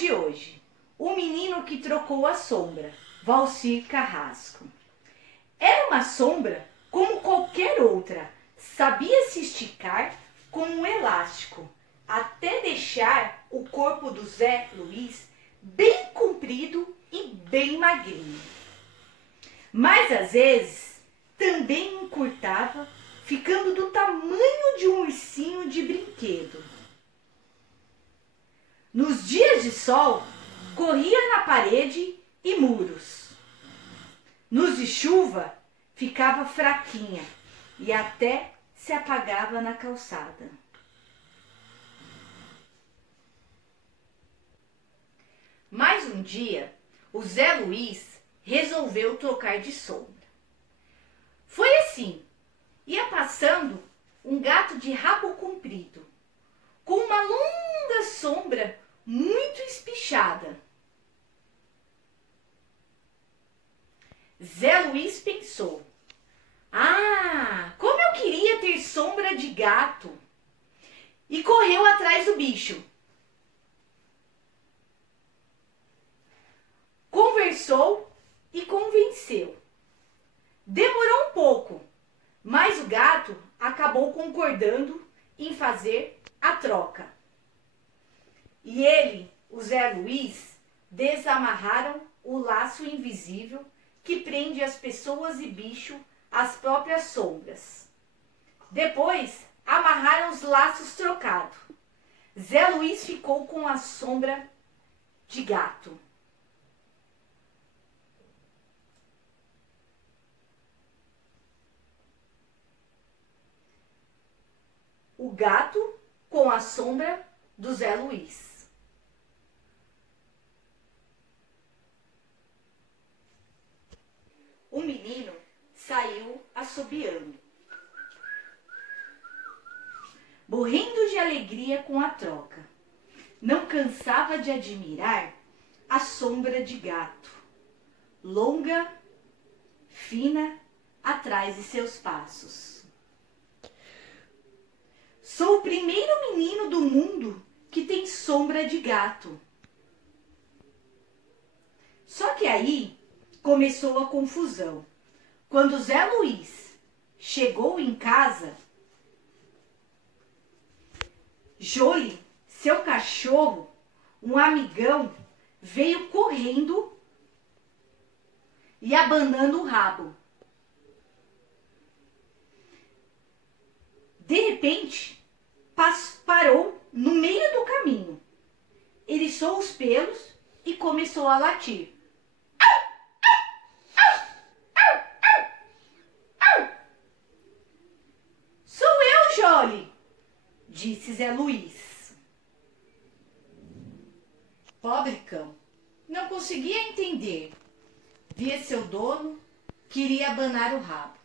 de hoje, o menino que trocou a sombra, Valcir Carrasco. Era uma sombra como qualquer outra, sabia se esticar como um elástico, até deixar o corpo do Zé Luiz bem comprido e bem magrinho. Mas às vezes também encurtava, ficando do tamanho de um ursinho de brinquedo. Nos dias de sol, corria na parede e muros. Nos de chuva, ficava fraquinha e até se apagava na calçada. Mas um dia, o Zé Luiz resolveu trocar de sombra. Foi assim, ia passando um gato de rabo comprido, com uma longa sombra muito espichada. Zé Luiz pensou: "Ah, como eu queria ter sombra de gato!" E correu atrás do bicho. Conversou e convenceu. Demorou um pouco, mas o gato acabou concordando em fazer a troca. E ele, o Zé Luiz, desamarraram o laço invisível que prende as pessoas e bicho às próprias sombras. Depois, amarraram os laços trocados. Zé Luiz ficou com a sombra de gato. O gato com a sombra do Zé Luiz. O menino saiu assobiando, morrendo de alegria com a troca. Não cansava de admirar a sombra de gato, longa, fina, atrás de seus passos. Sou o primeiro menino do mundo que tem sombra de gato. Só que aí começou a confusão. Quando Zé Luiz chegou em casa, Jolie, seu cachorro, um amigão, veio correndo e abanando o rabo. De repente, parou no meio do caminho, eriçou os pelos e começou a latir. "Sou eu, Jolie", disse Zé Luiz. Pobre cão, não conseguia entender. Via seu dono, queria abanar o rabo.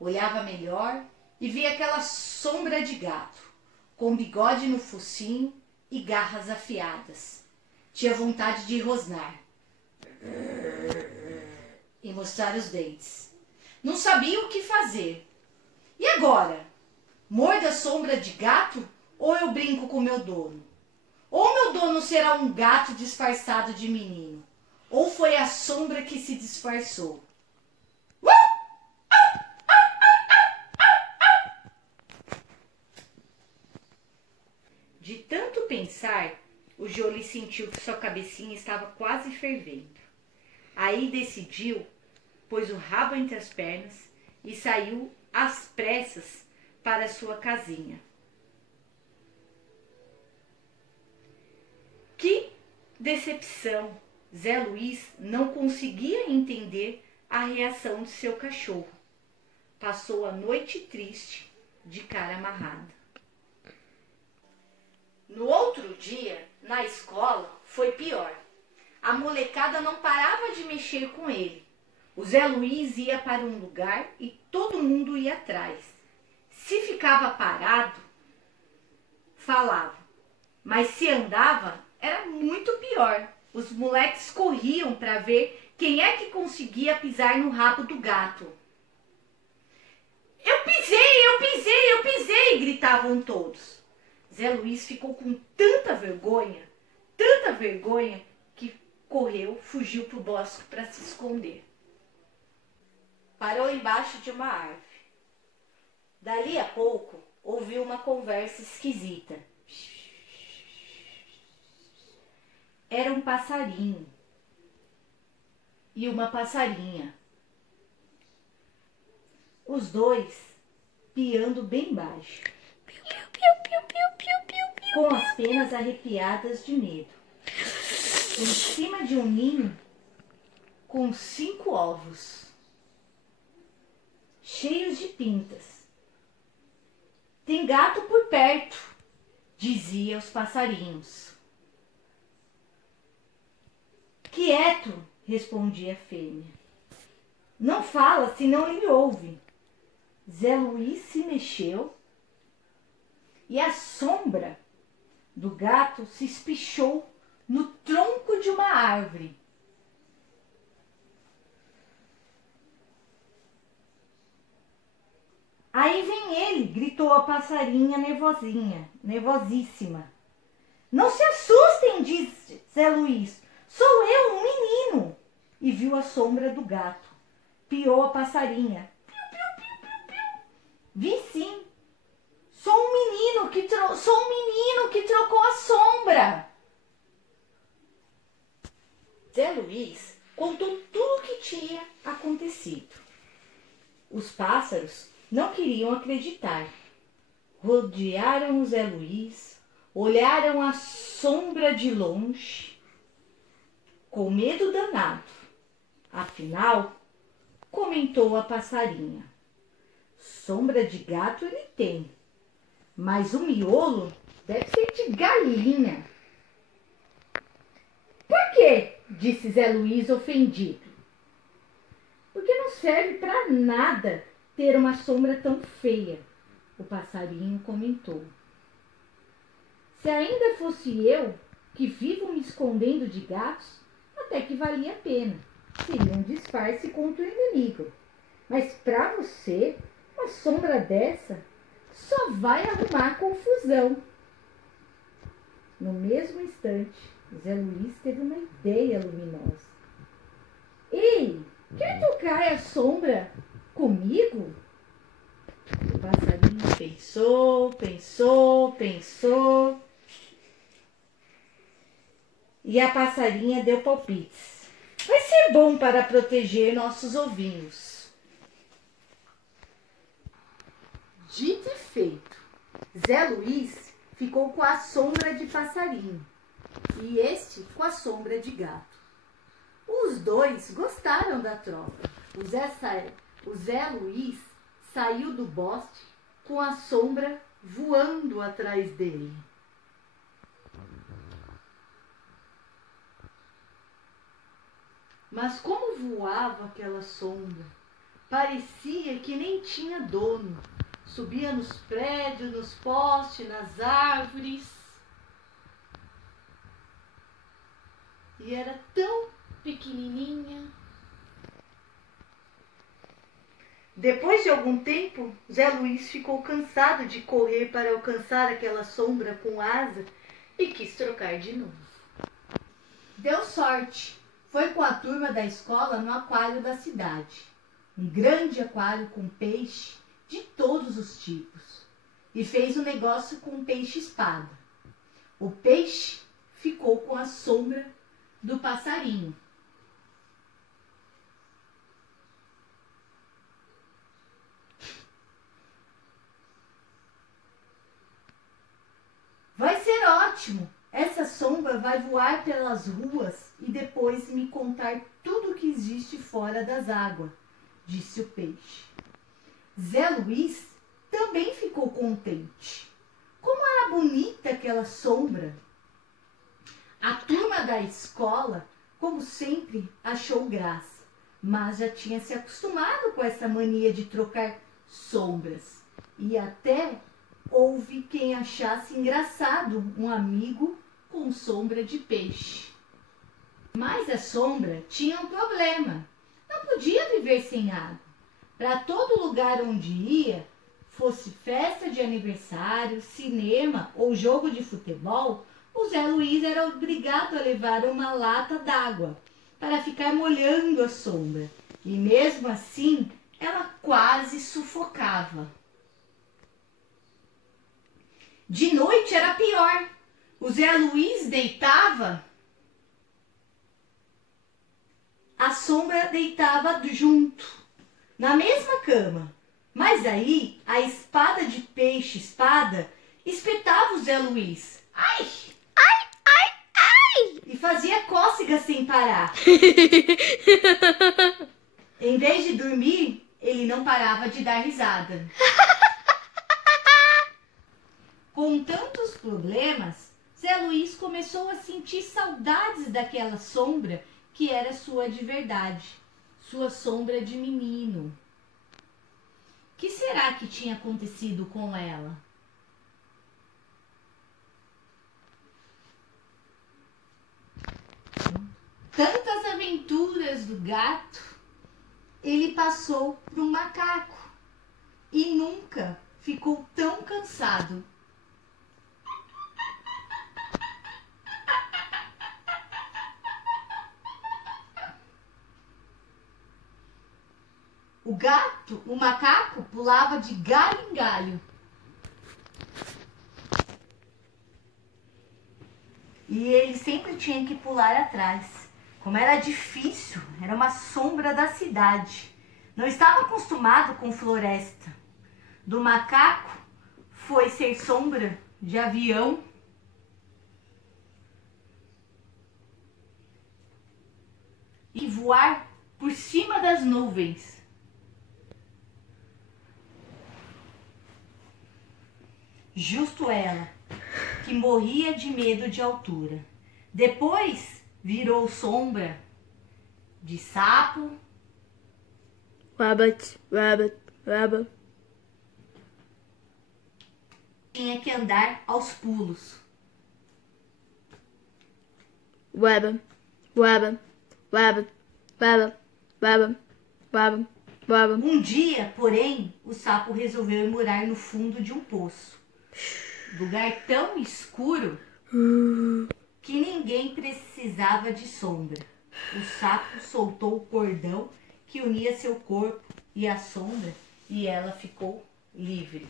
Olhava melhor e via aquela sombra de gato, com bigode no focinho e garras afiadas. Tinha vontade de rosnar e mostrar os dentes. Não sabia o que fazer. E agora? Mordo a sombra de gato ou eu brinco com meu dono? Ou meu dono será um gato disfarçado de menino? Ou foi a sombra que se disfarçou? De tanto pensar, o Jolie sentiu que sua cabecinha estava quase fervendo. Aí decidiu, pôs o rabo entre as pernas e saiu às pressas para sua casinha. Que decepção! Zé Luiz não conseguia entender a reação de seu cachorro. Passou a noite triste, de cara amarrada. No outro dia, na escola, foi pior. A molecada não parava de mexer com ele. O Zé Luiz ia para um lugar e todo mundo ia atrás. Se ficava parado, falava. Mas se andava, era muito pior. Os moleques corriam para ver quem é que conseguia pisar no rabo do gato. "Eu pisei, eu pisei, eu pisei!" gritavam todos. Zé Luiz ficou com tanta vergonha tanta vergonha que fugiu para o bosque para se esconder. Parou embaixo de uma árvore. Dali a pouco, ouviu uma conversa esquisita. Era um passarinho e uma passarinha. Os dois piando bem baixo, com as penas arrepiadas de medo, em cima de um ninho com 5 ovos, cheios de pintas. Tem gato por perto, dizia os passarinhos. Quieto, respondia a fêmea. Não fala, senão ele ouve. Zé Luiz se mexeu e a sombra do gato se espichou no tronco de uma árvore. Aí vem ele, gritou a passarinha nervosíssima. Não se assustem, disse Zé Luiz. Sou eu, um menino. E viu a sombra do gato. Piou a passarinha. Vi sim. Sou um menino que trocou a sombra. Zé Luiz contou tudo o que tinha acontecido. Os pássaros não queriam acreditar. Rodearam o Zé Luiz, olharam a sombra de longe, com medo danado. Afinal, comentou a passarinha, sombra de gato ele tem, mas o miolo deve ser de galinha. Por quê? Disse Zé Luiz ofendido. Porque não serve para nada ter uma sombra tão feia, o passarinho comentou. Se ainda fosse eu, que vivo me escondendo de gatos, até que valia a pena. Seria um disfarce contra o inimigo. Mas para você, uma sombra dessa só vai arrumar confusão. No mesmo instante, Zé Luiz teve uma ideia luminosa. Ei, quer tocar a sombra comigo? O passarinho pensou. E a passarinha deu palpites. Vai ser bom para proteger nossos ovinhos. Dito e feito, Zé Luiz ficou com a sombra de passarinho e este com a sombra de gato. Os dois gostaram da troca. O Zé Luiz saiu do bosque com a sombra voando atrás dele. Mas como voava aquela sombra? Parecia que nem tinha dono. Subia nos prédios, nos postes, nas árvores. E era tão pequenininha. Depois de algum tempo, Zé Luiz ficou cansado de correr para alcançar aquela sombra com asa e quis trocar de novo. Deu sorte. Foi com a turma da escola no aquário da cidade. Um grande aquário com peixe de todos os tipos. E fez um negócio com um peixe-espada. O peixe ficou com a sombra do passarinho. Vai ser ótimo! Essa sombra vai voar pelas ruas e depois me contar tudo o que existe fora das águas, disse o peixe. Zé Luiz também ficou contente. Como era bonita aquela sombra! A turma da escola, como sempre, achou graça, mas já tinha se acostumado com essa mania de trocar sombras. E até houve quem achasse engraçado um amigo com sombra de peixe. Mas a sombra tinha um problema. Não podia viver sem água. Para todo lugar onde ia, fosse festa de aniversário, cinema ou jogo de futebol, o Zé Luiz era obrigado a levar uma lata d'água para ficar molhando a sombra. E mesmo assim, ela quase sufocava. De noite era pior. O Zé Luiz deitava, a sombra deitava junto, na mesma cama. Mas aí a espada de peixe-espada espetava o Zé Luiz. Ai! Ai, ai, ai! E fazia cócegas sem parar. Em vez de dormir, ele não parava de dar risada. Com tantos problemas, Zé Luiz começou a sentir saudades daquela sombra que era sua de verdade, sua sombra de menino. O que será que tinha acontecido com ela? Tantas aventuras do gato, ele passou para um macaco e nunca ficou tão cansado. O macaco pulava de galho em galho. E ele sempre tinha que pular atrás. Como era difícil, era uma sombra da cidade. Não estava acostumado com floresta. Do macaco foi ser sombra de avião. E voar por cima das nuvens. Justo ela, que morria de medo de altura. Depois virou sombra de sapo, Rabbit, rabbit, rabbit. tinha que andar aos pulos. Rabbit, rabbit, rabbit, rabbit, rabbit, rabbit, rabbit. Um dia, porém, o sapo resolveu ir morar no fundo de um poço. Lugar tão escuro que ninguém precisava de sombra. O sapo soltou o cordão que unia seu corpo e a sombra e ela ficou livre.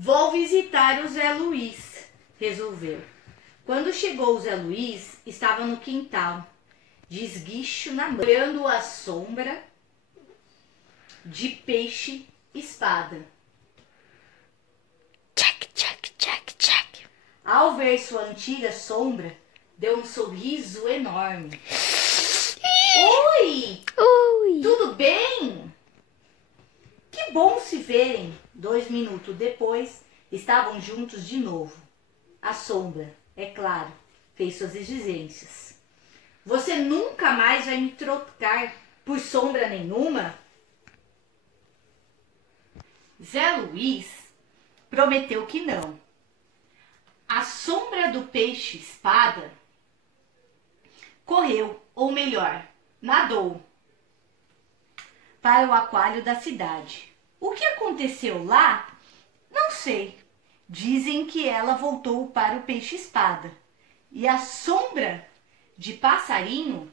Vou visitar o Zé Luiz, resolveu. Quando chegou o Zé Luiz, estava no quintal, de esguicho na mão, olhando a sombra de peixe-espada. Check, check, check, check. Ao ver sua antiga sombra, deu um sorriso enorme. Oi! Oi! Tudo bem? Que bom se verem. 2 minutos depois, estavam juntos de novo. A sombra, é claro, fez suas exigências. Você nunca mais vai me trocar por sombra nenhuma? Zé Luiz prometeu que não. A sombra do peixe-espada correu, ou melhor, nadou para o aquário da cidade. O que aconteceu lá? Não sei. Dizem que ela voltou para o peixe-espada e a sombra de passarinho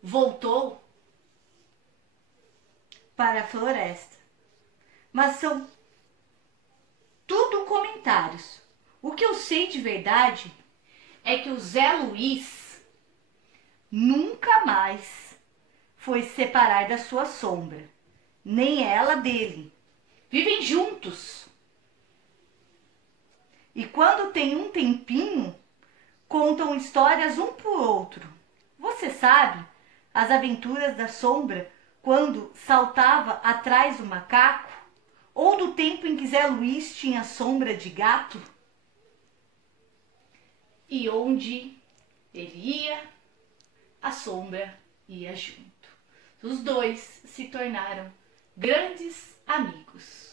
voltou para a floresta. Mas são tudo comentários. O que eu sei de verdade é que o Zé Luiz nunca mais foi se separar da sua sombra, nem ela dele. Vivem juntos. E quando tem um tempinho, contam histórias um pro outro. Você sabe as aventuras da sombra quando saltava atrás do macaco? Ou do tempo em que Zé Luiz tinha sombra de gato? E onde ele ia, a sombra ia junto. Os dois se tornaram grandes amigos.